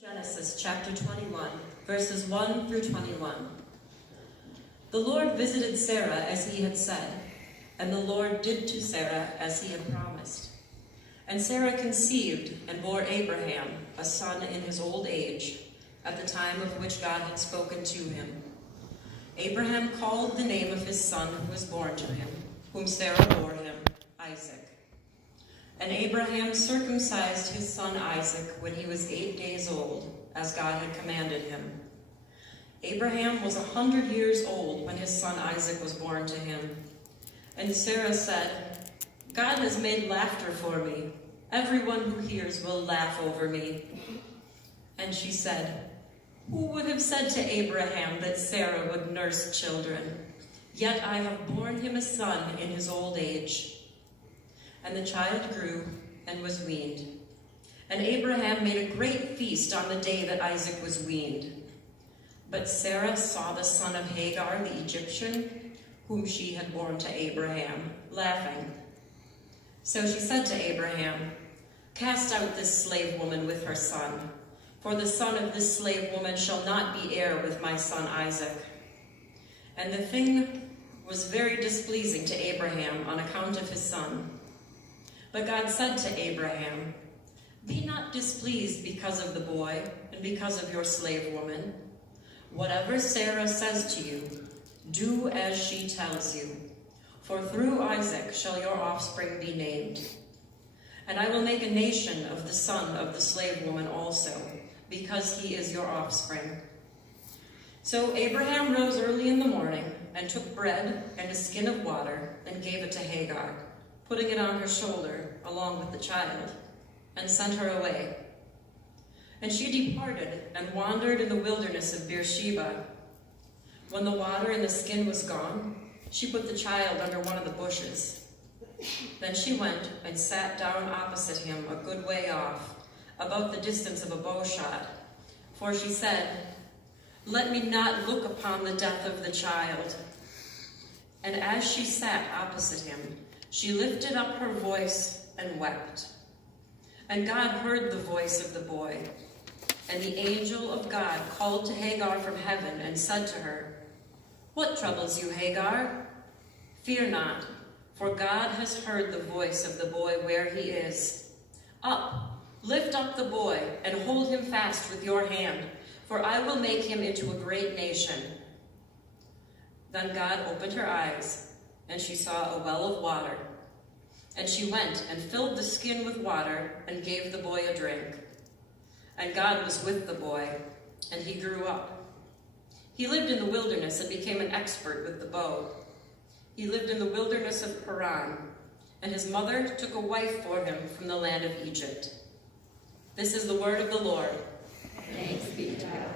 Genesis chapter 21, verses 1 through 21. The Lord visited Sarah as he had said, and the Lord did to Sarah as he had promised. And Sarah conceived and bore Abraham a son in his old age, at the time of which God had spoken to him. Abraham called the name of his son who was born to him, whom Sarah bore him, Isaac. And Abraham circumcised his son Isaac when he was 8 days old, as God had commanded him. Abraham was 100 years old when his son Isaac was born to him. And Sarah said, God has made laughter for me. Everyone who hears will laugh over me. And she said, who would have said to Abraham that Sarah would nurse children? Yet I have borne him a son in his old age. And the child grew and was weaned. And Abraham made a great feast on the day that Isaac was weaned. But Sarah saw the son of Hagar, the Egyptian, whom she had borne to Abraham, laughing. So she said to Abraham, cast out this slave woman with her son, for the son of this slave woman shall not be heir with my son Isaac. And the thing was very displeasing to Abraham on account of his son. But God said to Abraham, be not displeased because of the boy and because of your slave woman. Whatever Sarah says to you, do as she tells you. For through Isaac shall your offspring be named. And I will make a nation of the son of the slave woman also, because he is your offspring. So Abraham rose early in the morning and took bread and a skin of water and gave it to Hagar, putting it on her shoulder along with the child, and sent her away. And she departed and wandered in the wilderness of Beersheba. When the water in the skin was gone, she put the child under one of the bushes. Then she went and sat down opposite him a good way off, about the distance of a bow shot. For she said, let me not look upon the death of the child. And as she sat opposite him, she lifted up her voice and wept. And God heard the voice of the boy. And the angel of God called to Hagar from heaven and said to her, what troubles you, Hagar? Fear not, for God has heard the voice of the boy where he is. Up, lift up the boy, and hold him fast with your hand, for I will make him into a great nation. Then God opened her eyes, and she saw a well of water. And she went and filled the skin with water and gave the boy a drink. And God was with the boy, and he grew up. He lived in the wilderness and became an expert with the bow. He lived in the wilderness of Paran, and his mother took a wife for him from the land of Egypt. This is the word of the Lord. Thanks be to God.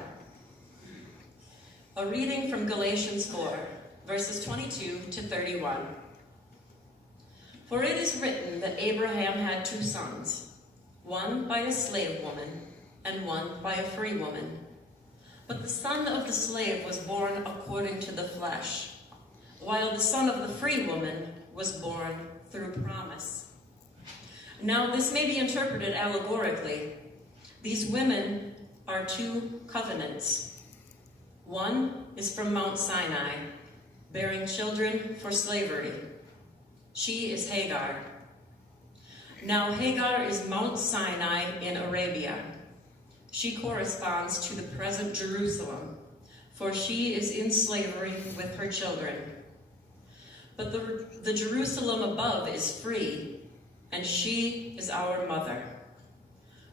A reading from Galatians 4, verses 22 to 31. For it is written that Abraham had 2 sons, one by a slave woman and one by a free woman. But the son of the slave was born according to the flesh, while the son of the free woman was born through promise. Now this may be interpreted allegorically. These women are 2 covenants. One is from Mount Sinai, bearing children for slavery. She is Hagar. Now Hagar is Mount Sinai in Arabia. She corresponds to the present Jerusalem, for she is in slavery with her children. But the Jerusalem above is free, and she is our mother.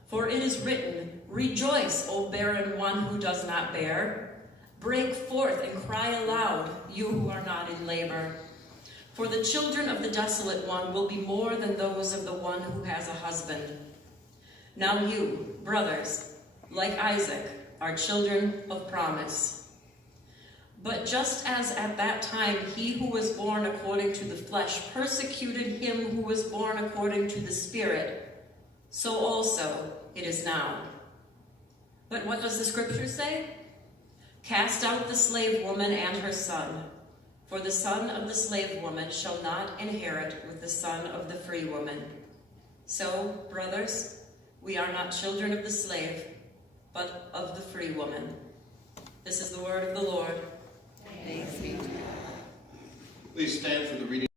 For it is written, rejoice, O barren one who does not bear. Break forth and cry aloud, you who are not in labor. For the children of the desolate one will be more than those of the one who has a husband. Now you, brothers, like Isaac, are children of promise. But just as at that time he who was born according to the flesh persecuted him who was born according to the Spirit, so also it is now. But what does the scripture say? Cast out the slave woman and her son, for the son of the slave woman shall not inherit with the son of the free woman. So, brothers, we are not children of the slave, but of the free woman. This is the word of the Lord. Thanks be to God. Please stand for the reading.